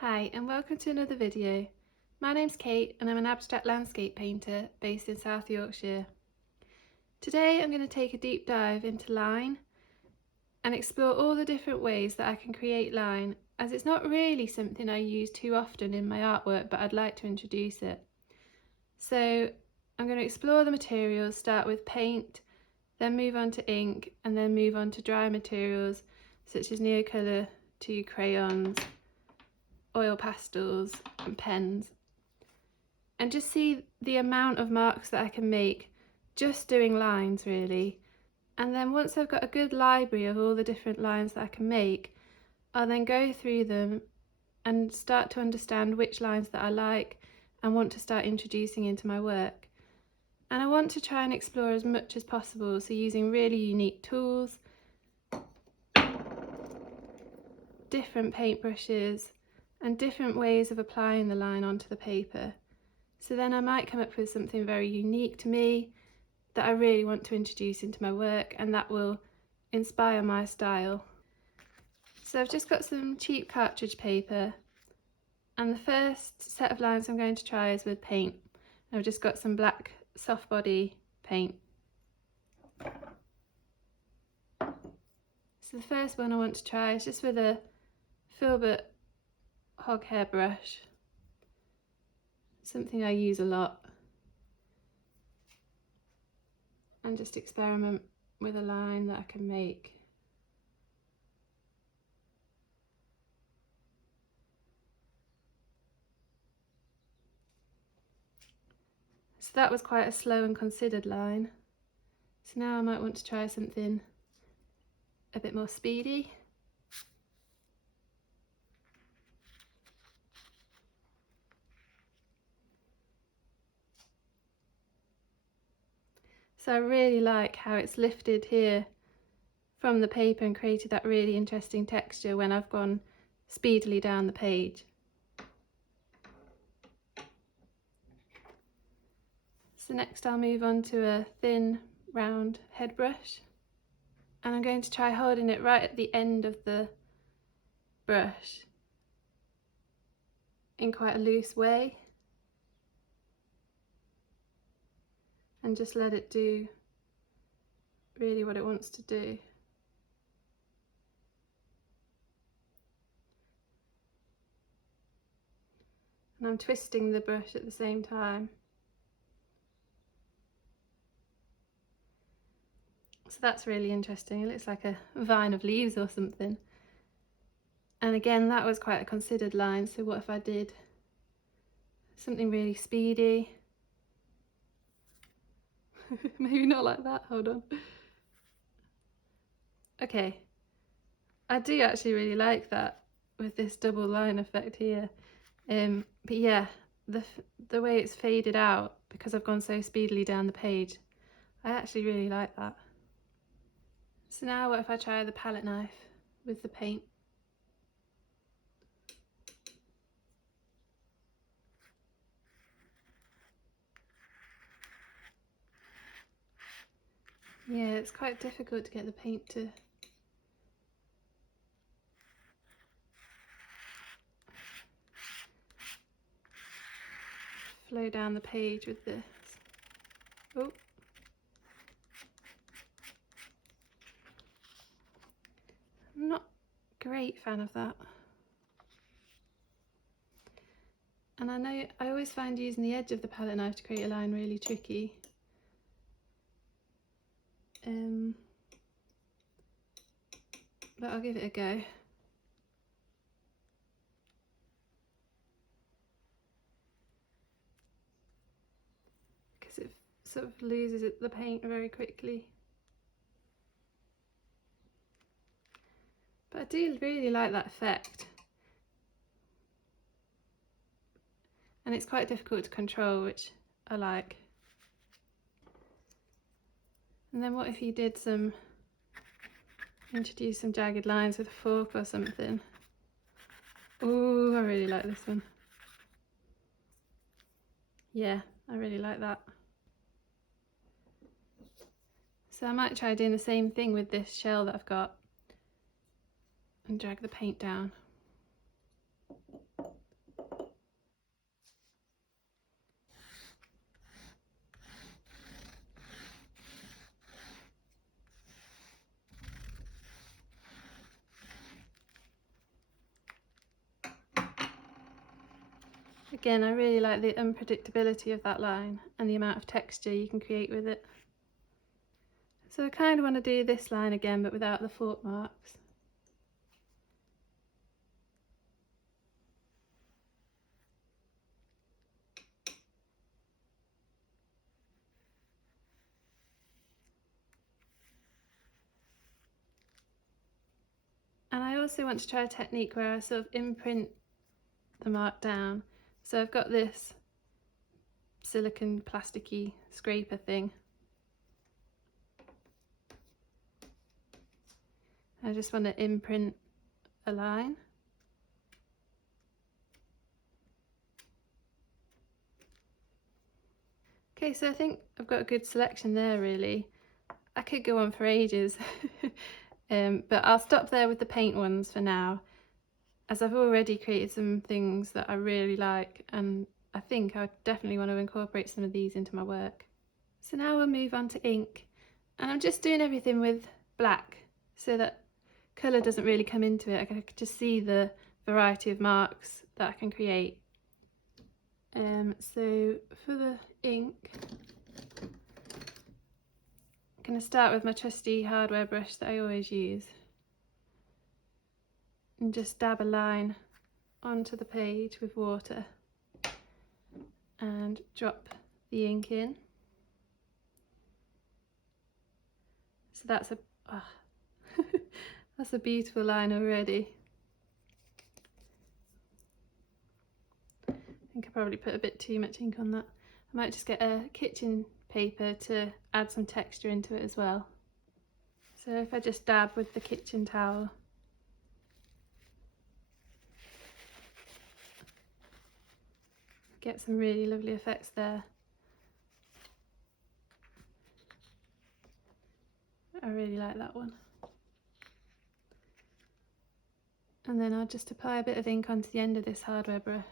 Hi and welcome to another video. My name's Kate and I'm an abstract landscape painter based in South Yorkshire. Today I'm going to take a deep dive into line and explore all the different ways that I can create line, as it's not really something I use too often in my artwork, but I'd like to introduce it. So I'm going to explore the materials, start with paint, then move on to ink, and then move on to dry materials such as neocolour to crayons, oil pastels and pens, and just see the amount of marks that I can make just doing lines really. And then once I've got a good library of all the different lines that I can make, I'll then go through them and start to understand which lines that I like and want to start introducing into my work. And I want to try and explore as much as possible, so using really unique tools, different paintbrushes and different ways of applying the line onto the paper. So then I might come up with something very unique to me that I really want to introduce into my work, and that will inspire my style. So I've just got some cheap cartridge paper, and the first set of lines I'm going to try is with paint. I've just got some black soft body paint. So the first one I want to try is just with a filbert hog hair brush, something I use a lot, and just experiment with a line that I can make. So that was quite a slow and considered line. So now I might want to try something a bit more speedy. So I really like how it's lifted here from the paper and created that really interesting texture when I've gone speedily down the page. So next I'll move on to a thin round head brush, and I'm going to try holding it right at the end of the brush in quite a loose way, and just let it do really what it wants to do. And I'm twisting the brush at the same time. So that's really interesting. It looks like a vine of leaves or something. And again, that was quite a considered line. So what if I did something really speedy? Maybe not like that, hold on. Okay, I do actually really like that with this double line effect here. But yeah, the way it's faded out because I've gone so speedily down the page, I actually really like that. So now what if I try the palette knife with the paint? Yeah, it's quite difficult to get the paint to flow down the page with this. Oh. I'm not a great fan of that. And I know I always find using the edge of the palette knife to create a line really tricky. But I'll give it a go. Because it sort of loses the paint very quickly. But I do really like that effect. And it's quite difficult to control, which I like. And then what if you did introduce some jagged lines with a fork or something? Ooh, I really like this one. Yeah, I really like that. So I might try doing the same thing with this shell that I've got and drag the paint down. Again, I really like the unpredictability of that line and the amount of texture you can create with it. So I kind of want to do this line again, but without the fork marks. And I also want to try a technique where I sort of imprint the mark down. So I've got this silicone plasticky scraper thing. I just want to imprint a line. Okay, so I think I've got a good selection there really. I could go on for ages, but I'll stop there with the paint ones for now, as I've already created some things that I really like, and I think I definitely want to incorporate some of these into my work. So now we'll move on to ink, and I'm just doing everything with black so that colour doesn't really come into it. I can just see the variety of marks that I can create. So for the ink, I'm going to start with my trusty hardware brush that I always use and just dab a line onto the page with water and drop the ink in. So that's a that's a beautiful line already. I think I probably put a bit too much ink on that. I might just get a kitchen paper to add some texture into it as well. So if I just dab with the kitchen towel, get some really lovely effects there. I really like that one. And then I'll just apply a bit of ink onto the end of this hardware brush.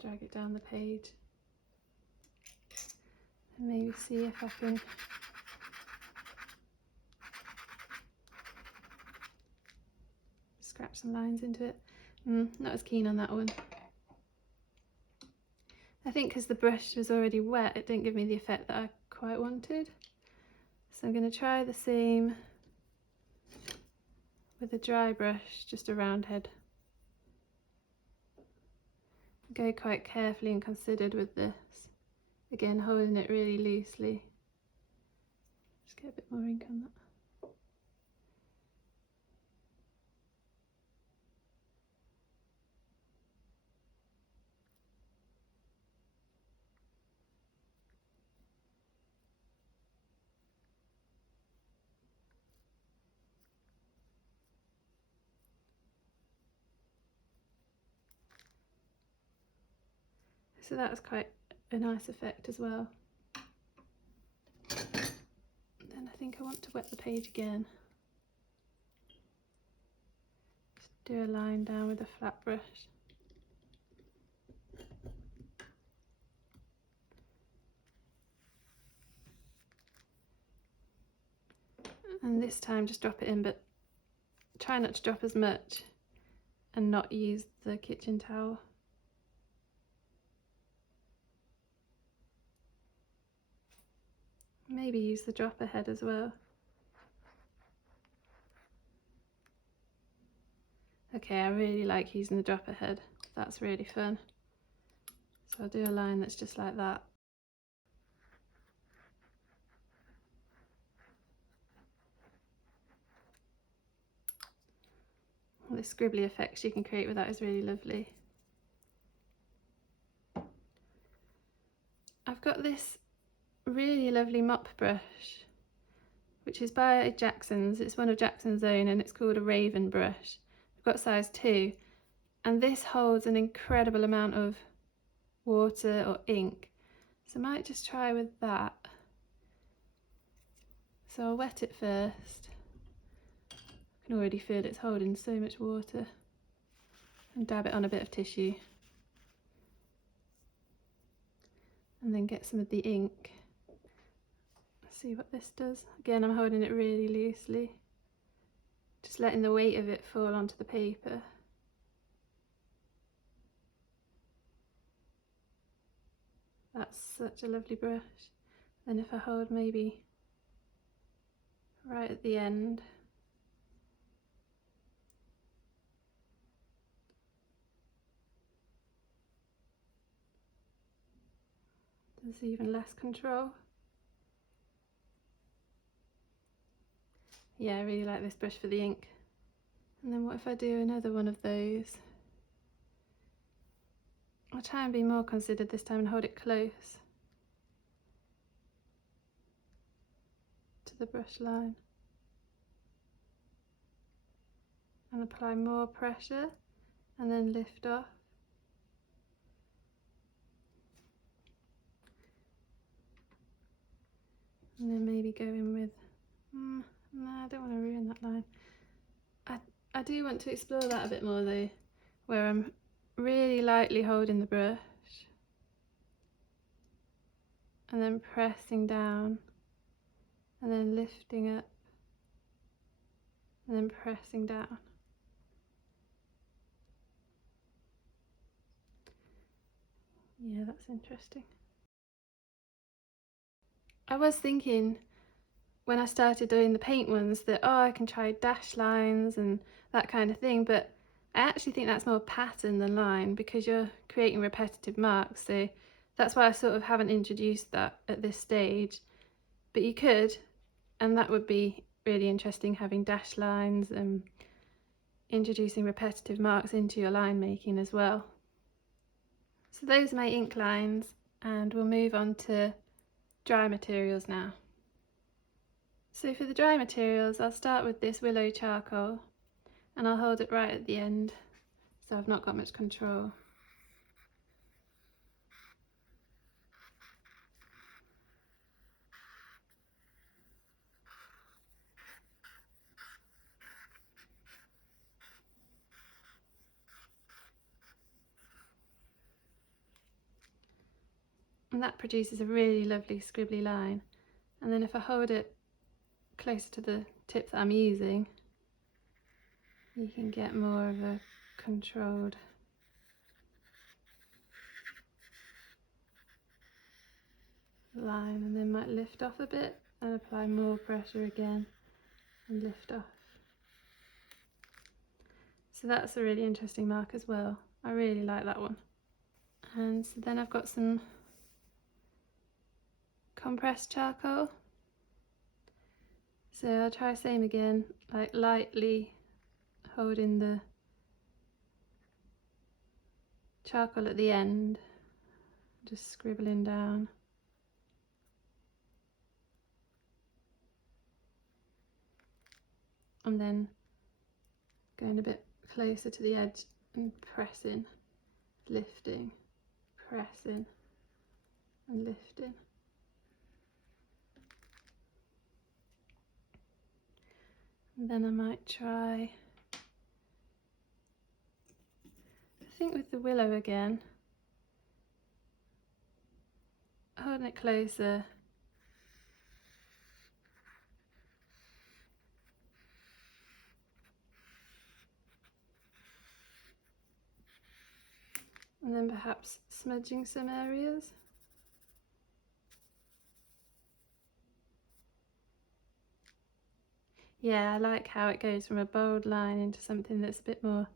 Drag it down the page. And maybe see if I can scratch some lines into it. Not as keen on that one. I think because the brush was already wet, it didn't give me the effect that I quite wanted. So I'm going to try the same with a dry brush, just a round head. Go quite carefully and considered with this. Again, holding it really loosely. Just get a bit more ink on that. So that's quite a nice effect as well. Then I think I want to wet the page again. Just do a line down with a flat brush. And this time just drop it in, but try not to drop as much and not use the kitchen towel. Maybe use the dropper head as well. Okay, I really like using the dropper head. That's really fun. So I'll do a line that's just like that. All the scribbly effects you can create with that is really lovely. I've got this really lovely mop brush, which is by Jackson's. It's one of Jackson's own and it's called a Raven brush. I've got size 2, and this holds an incredible amount of water or ink. So I might just try with that. So I'll wet it first. I can already feel it's holding so much water. And dab it on a bit of tissue. And then get some of the ink. See what this does. Again, I'm holding it really loosely. Just letting the weight of it fall onto the paper. such a lovely brush. Then if I hold maybe right at the end, there's even less control. Yeah, I really like this brush for the ink. And then what if I do another one of those? I'll try and be more considered this time and hold it close to the brush line. And apply more pressure and then lift off. And then maybe go in with, no, I don't want to ruin that line. I do want to explore that a bit more though, where I'm really lightly holding the brush and then pressing down and then lifting up and then pressing down. Yeah, that's interesting. I was thinking when I started doing the paint ones that, oh, I can try dash lines and that kind of thing, but I actually think that's more pattern than line because you're creating repetitive marks, so that's why I sort of haven't introduced that at this stage. But you could, and that would be really interesting, having dash lines and introducing repetitive marks into your line making as well. So those are my ink lines, and we'll move on to dry materials now. So for the dry materials, I'll start with this willow charcoal and I'll hold it right at the end so I've not got much control. And that produces a really lovely scribbly line. And then if I hold it closer to the tip that I'm using, you can get more of a controlled line, and then might lift off a bit and apply more pressure again and lift off. So that's a really interesting mark as well. I really like that one. And so then I've got some compressed charcoal. So I'll try same again, like lightly holding the charcoal at the end, just scribbling down. And then going a bit closer to the edge and pressing, lifting, pressing and lifting. And then I might try, I think with the willow again, holding it closer. And then perhaps smudging some areas. Yeah, I like how it goes from a bold line into something that's a bit more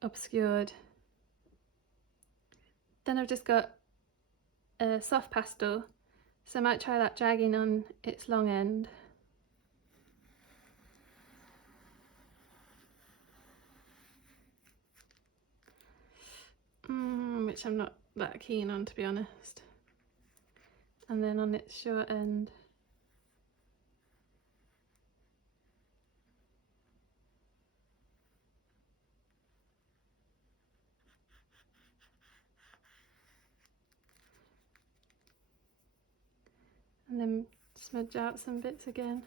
obscured. Then I've just got a soft pastel, so I might try that dragging on its long end. Which I'm not that keen on, to be honest. And then on its short end, and then smudge out some bits again.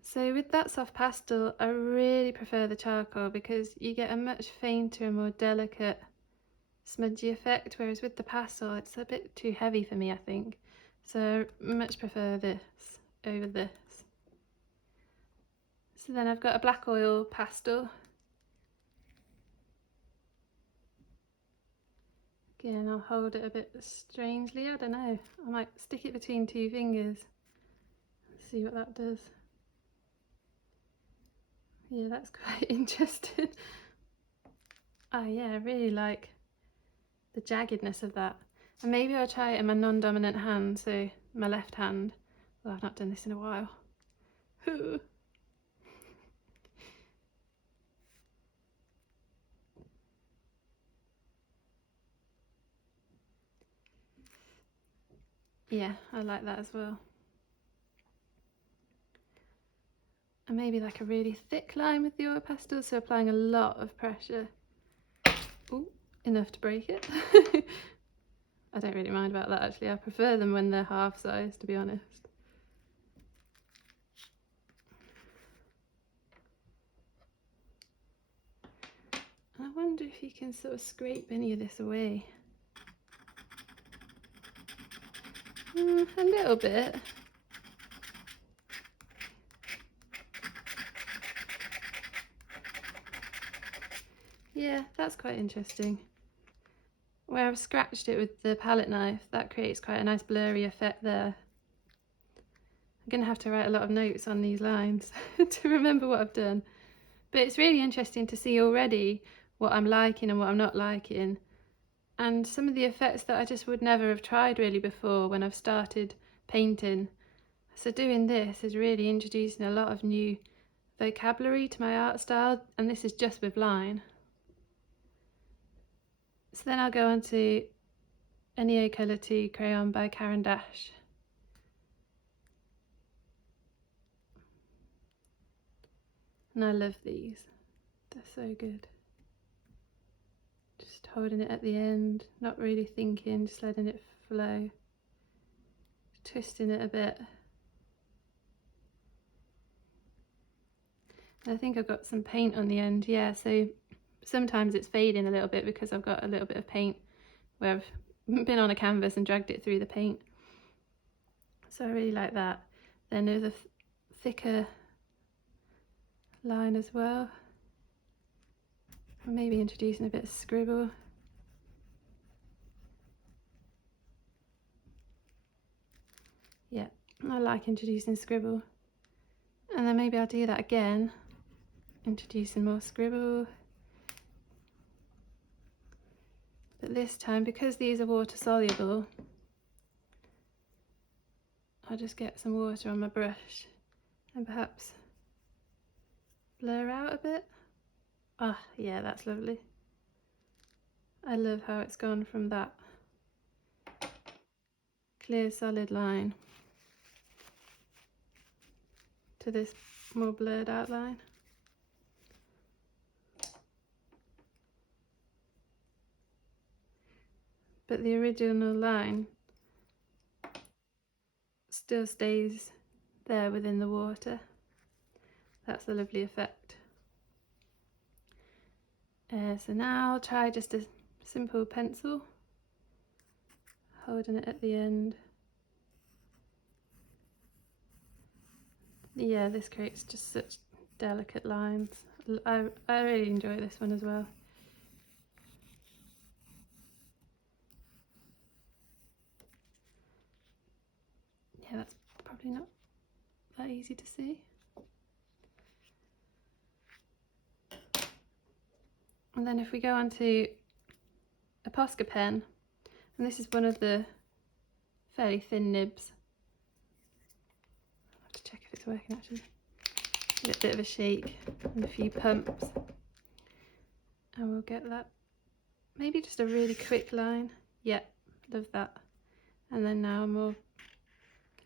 So with that soft pastel, I really prefer the charcoal because you get a much fainter and more delicate smudgy effect, whereas with the pastel it's a bit too heavy for me, I think. So I much prefer this over this. So then I've got a black oil pastel, Again, I'll hold it a bit strangely, I don't know. I might stick it between two fingers. See what that does. Yeah, that's quite interesting. Oh yeah, I really like the jaggedness of that. And maybe I'll try it in my non-dominant hand, so my left hand. Well, I've not done this in a while. Yeah, I like that as well. And maybe like a really thick line with the oil pastel, so applying a lot of pressure. Ooh, enough to break it. I don't really mind about that actually. I prefer them when they're half size, to be honest. I wonder if you can sort of scrape any of this away. A little bit. Yeah, that's quite interesting. Where I've scratched it with the palette knife, that creates quite a nice blurry effect there. I'm going to have to write a lot of notes on these lines to remember what I've done. But it's really interesting to see already what I'm liking and what I'm not liking, and some of the effects that I just would never have tried really before when I've started painting. So doing this is really introducing a lot of new vocabulary to my art style, and this is just with line. So then I'll go on to a Neo Colour 2 crayon by Caran d'Ache. And I love these, they're so good. Just holding it at the end, not really thinking, just letting it flow. Twisting it a bit. I think I've got some paint on the end, yeah, so sometimes it's fading a little bit because I've got a little bit of paint where I've been on a canvas and dragged it through the paint. So I really like that. Then there's a thicker line as well. Maybe introducing a bit of scribble. Yeah, I like introducing scribble. And then maybe I'll do that again, introducing more scribble. But this time, because these are water soluble, I'll just get some water on my brush and perhaps blur out a bit. Ah, yeah, that's lovely. I love how it's gone from that clear solid line to this more blurred outline. But the original line still stays there within the water. That's a lovely effect. So now I'll try just a simple pencil, holding it at the end. Yeah, this creates just such delicate lines. I really enjoy this one as well. Yeah, that's probably not that easy to see. And then if we go on to a Posca pen, and this is one of the fairly thin nibs. I'll have to check if it's working actually. Give it a bit of a shake and a few pumps. And we'll get that, maybe just a really quick line. Yep, love that. And then now a more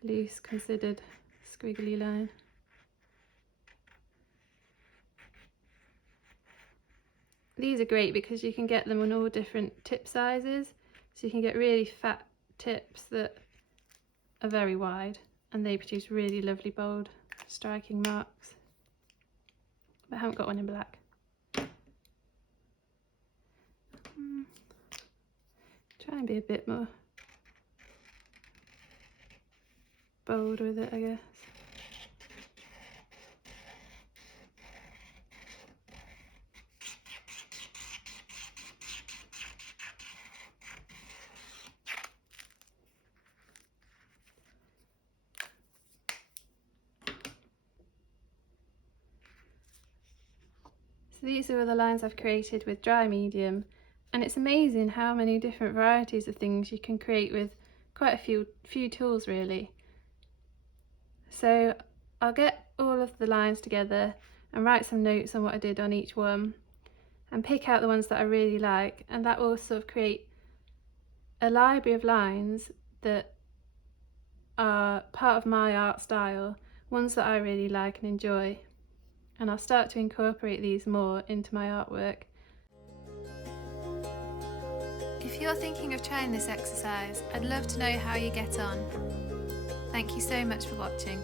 loose, considered, squiggly line. These are great because you can get them on all different tip sizes. So you can get really fat tips that are very wide, and they produce really lovely, bold, striking marks. But I haven't got one in black. Try and be a bit more bold with it, I guess. So these are all the lines I've created with dry medium, and it's amazing how many different varieties of things you can create with quite a few tools really. So I'll get all of the lines together and write some notes on what I did on each one and pick out the ones that I really like, and that will sort of create a library of lines that are part of my art style, ones that I really like and enjoy. And I'll start to incorporate these more into my artwork. If you're thinking of trying this exercise, I'd love to know how you get on. Thank you so much for watching.